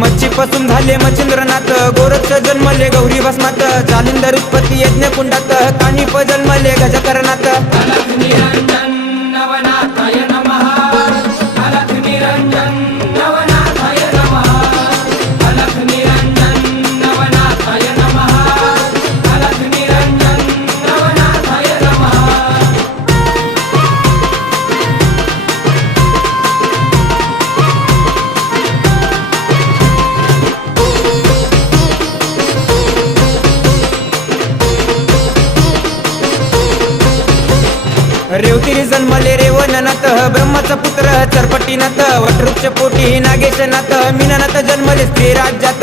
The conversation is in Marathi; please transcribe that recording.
मच्छीपासून झाले मच्छिंद्रनाथ, गोरक्ष जन्मले गौरी भस्मात, जालिंदर उत्पत्ती यज्ञ कुंडात, कानिप जन्मले गजकरणात। अलख निरंजन नवनाथाय नमः, अलख निरंजन नवनाथाय नमः, अलख निरंजन नवनाथाय नमः, अलख निरंजन नवनाथाय नमः। रेवतिरी जन्मले रेवणनाथ, ब्रह्माचा पुत्र चरपटीनाथ, वटवृक्ष पोटी नागेशनाथ, मीननाथ जन्मले स्त्री राज्यात।